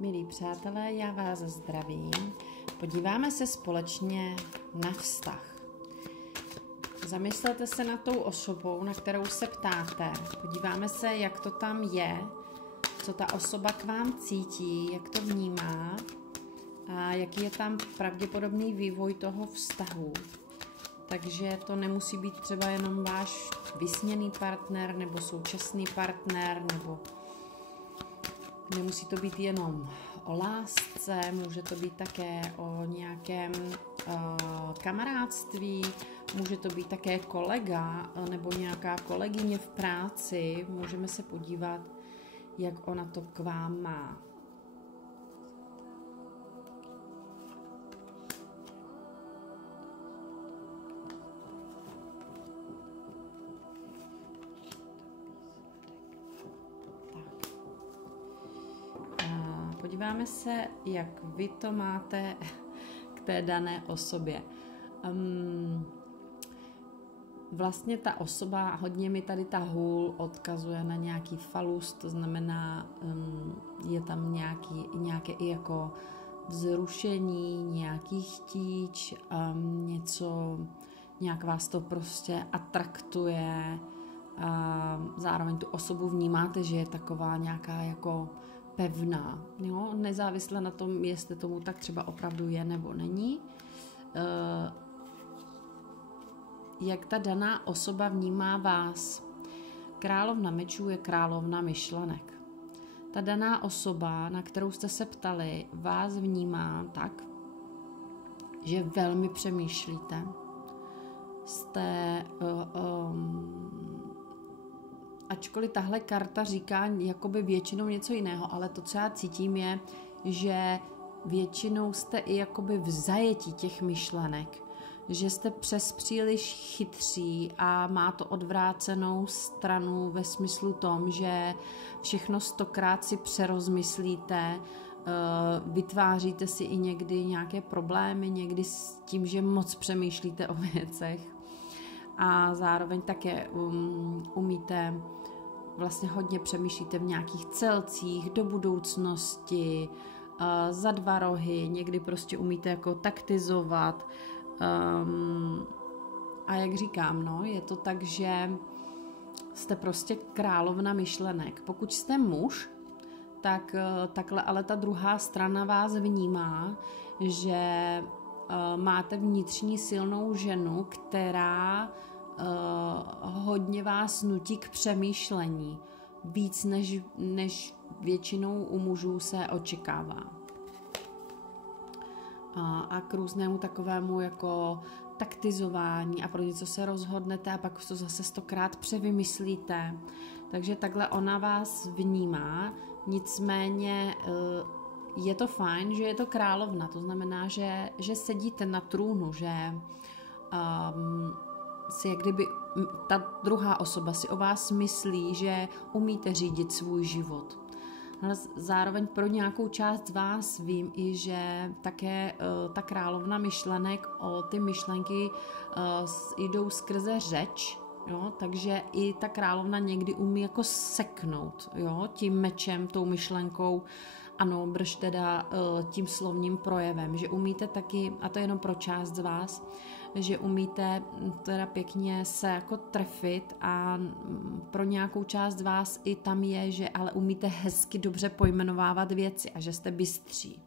Milí přátelé, já vás zdravím. Podíváme se společně na vztah. Zamyslete se nad tou osobou, na kterou se ptáte. Podíváme se, jak to tam je, co ta osoba k vám cítí, jak to vnímá a jaký je tam pravděpodobný vývoj toho vztahu. Takže to nemusí být třeba jenom váš vysněný partner nebo současný partner, nebo nemusí to být jenom o lásce, může to být také o nějakém kamarádství, může to být také kolega nebo nějaká kolegyně v práci. Můžeme se podívat, jak ona to k vám má. Podíváme se, jak vy to máte k té dané osobě. Vlastně ta osoba, hodně mi tady ta hůl odkazuje na nějaký falus, to znamená, je tam nějaké i jako vzrušení, nějaký chtíč, nějak vás to prostě atraktuje. Zároveň tu osobu vnímáte, že je taková nějaká jako pevná, jo? Nezávisle na tom, jestli tomu tak třeba opravdu je nebo není. Jak ta daná osoba vnímá vás. Královna mečů je královna myšlenek. Ta daná osoba, na kterou jste se ptali, vás vnímá tak, že velmi přemýšlíte. Jste ačkoliv tahle karta říká jakoby většinou něco jiného, ale to, co já cítím, je, že většinou jste i jakoby v zajetí těch myšlenek, že jste přes příliš chytří a má to odvrácenou stranu ve smyslu tom, že všechno 100krát si přerozmyslíte, vytváříte si i někdy nějaké problémy, někdy s tím, že moc přemýšlíte o věcech. A zároveň také umíte, vlastně hodně přemýšlíte v nějakých celcích do budoucnosti, za dva rohy, někdy prostě umíte jako taktizovat. A jak říkám, no, je to tak, že jste prostě královna myšlenek. Pokud jste muž, tak takhle ale ta druhá strana vás vnímá, že máte vnitřní silnou ženu, která hodně vás nutí k přemýšlení. Víc než většinou u mužů se očekává. A k různému takovému jako taktizování a pro něco se rozhodnete a pak to zase 100krát převymyslíte. Takže takhle ona vás vnímá, nicméně je to fajn, že je to královna, to znamená, že sedíte na trůnu, že si jak kdyby ta druhá osoba si o vás myslí, že umíte řídit svůj život. Ale zároveň pro nějakou část z vás vím i, že také ta královna myšlenek, ty myšlenky jdou skrze řeč, jo? Takže i ta královna někdy umí jako seknout, jo? Tím mečem, tou myšlenkou, ano, brž teda tím slovním projevem, že umíte taky, a to je jenom pro část z vás, že umíte teda pěkně se jako trefit a pro nějakou část z vás i tam je, že ale umíte hezky dobře pojmenovávat věci a že jste bystří.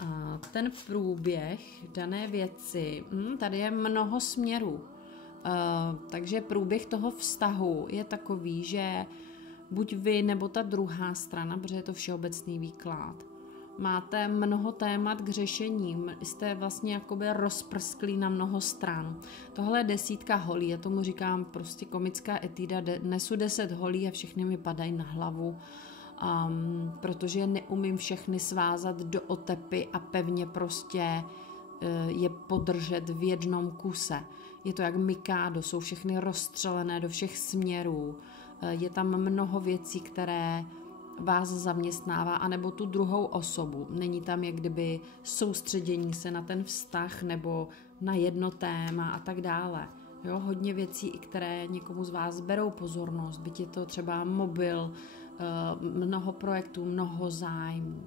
A ten průběh dané věci, tady je mnoho směrů, takže průběh toho vztahu je takový, že buď vy nebo ta druhá strana, protože je to všeobecný výklad, máte mnoho témat k řešení, jste vlastně jakoby rozprsklí na mnoho stran. Tohle je 10 holí, já tomu říkám prostě komická etída, nesu 10 holí a všechny mi padají na hlavu, protože neumím všechny svázat do otepy a pevně prostě je podržet v jednom kuse. Je to jak Mikado, jsou všechny rozstřelené do všech směrů, je tam mnoho věcí, které vás zaměstnává, anebo tu druhou osobu. Není tam jak kdyby soustředění se na ten vztah nebo na jedno téma a tak dále. Jo, hodně věcí, které někomu z vás berou pozornost, byť je to třeba mobil, mnoho projektů, mnoho zájmů.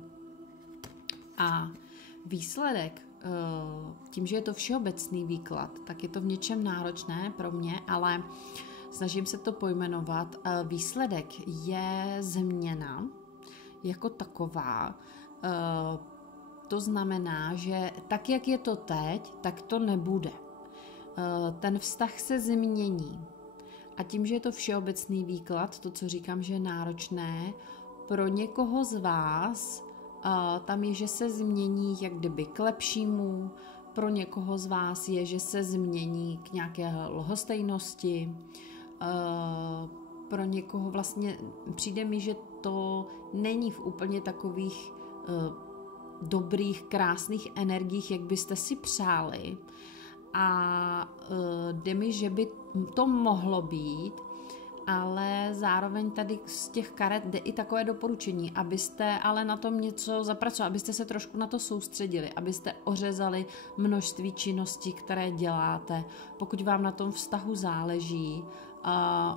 A výsledek, tím, že je to všeobecný výklad, tak je to v něčem náročné pro mě, ale snažím se to pojmenovat. Výsledek je změna jako taková. To znamená, že tak, jak je to teď, tak to nebude. Ten vztah se změní. A tím, že je to všeobecný výklad, to, co říkám, že je náročné, pro někoho z vás tam je, že se změní jak kdyby k lepšímu, pro někoho z vás je, že se změní k nějaké lhostejnosti, pro někoho vlastně přijde mi, že to není v úplně takových dobrých, krásných energiích, jak byste si přáli, a jde mi, že by to mohlo být, ale zároveň tady z těch karet jde i takové doporučení, abyste ale na tom něco zapracovali, abyste se trošku na to soustředili, abyste ořezali množství činností, které děláte. Pokud vám na tom vztahu záleží,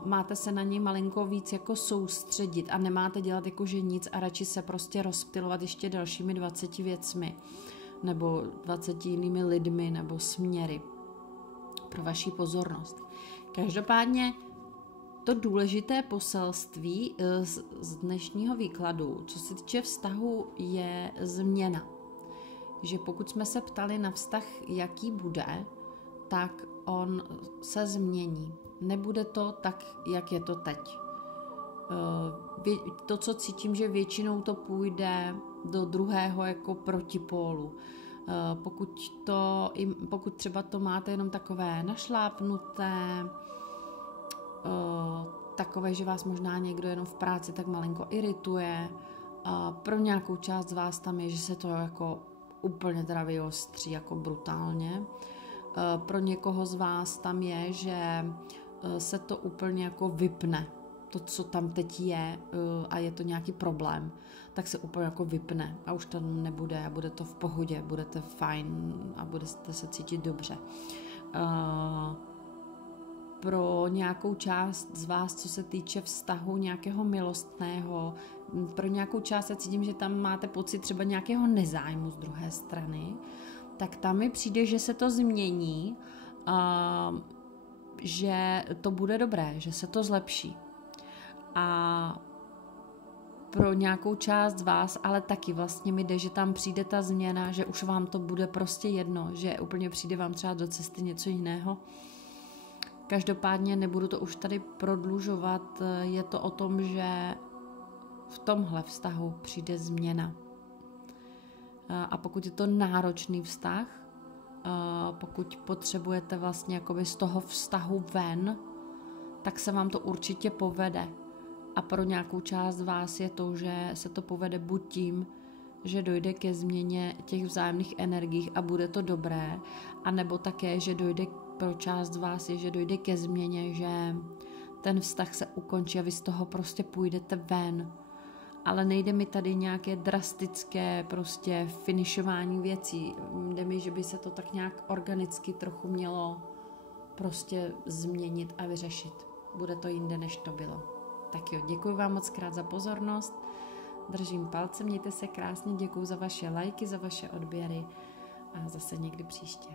máte se na něj malinko víc jako soustředit a nemáte dělat jakože nic a radši se prostě rozptylovat ještě dalšími 20 věcmi nebo 20 jinými lidmi nebo směry pro vaši pozornost. Každopádně to důležité poselství z dnešního výkladu, co se týče vztahu, je změna. Že pokud jsme se ptali na vztah, jaký bude, tak on se změní. Nebude to tak, jak je to teď. To, co cítím, že většinou to půjde do druhého jako protipólu. Pokud třeba to máte jenom takové našlápnuté, takové, že vás možná někdo jenom v práci tak malinko irituje, pro nějakou část z vás tam je, že se to jako úplně teda vyostří jako brutálně. Pro někoho z vás tam je, že se to úplně jako vypne. To, co tam teď je a je to nějaký problém, tak se úplně jako vypne a už to nebude a bude to v pohodě, budete fajn a budete se cítit dobře. Pro nějakou část z vás, co se týče vztahu nějakého milostného, pro nějakou část se cítím, že tam máte pocit třeba nějakého nezájmu z druhé strany, tak tam mi přijde, že se to změní, že to bude dobré, že se to zlepší. A pro nějakou část z vás, ale taky vlastně mi jde, že tam přijde ta změna, že už vám to bude prostě jedno, že úplně přijde vám třeba do cesty něco jiného. Každopádně nebudu to už tady prodlužovat, je to o tom, že v tomhle vztahu přijde změna. A pokud je to náročný vztah, pokud potřebujete vlastně jakoby z toho vztahu ven, tak se vám to určitě povede. A pro nějakou část vás je to, že se to povede buď tím, že dojde ke změně těch vzájemných energií a bude to dobré, anebo také, že dojde pro část z vás je, že dojde ke změně, že ten vztah se ukončí a vy z toho prostě půjdete ven. Ale nejde mi tady nějaké drastické prostě finišování věcí. Jde mi, že by se to tak nějak organicky trochu mělo prostě změnit a vyřešit. Bude to jinde, než to bylo. Tak jo, děkuji vám moc krát za pozornost. Držím palce, mějte se krásně, děkuji za vaše lajky, za vaše odběry a zase někdy příště.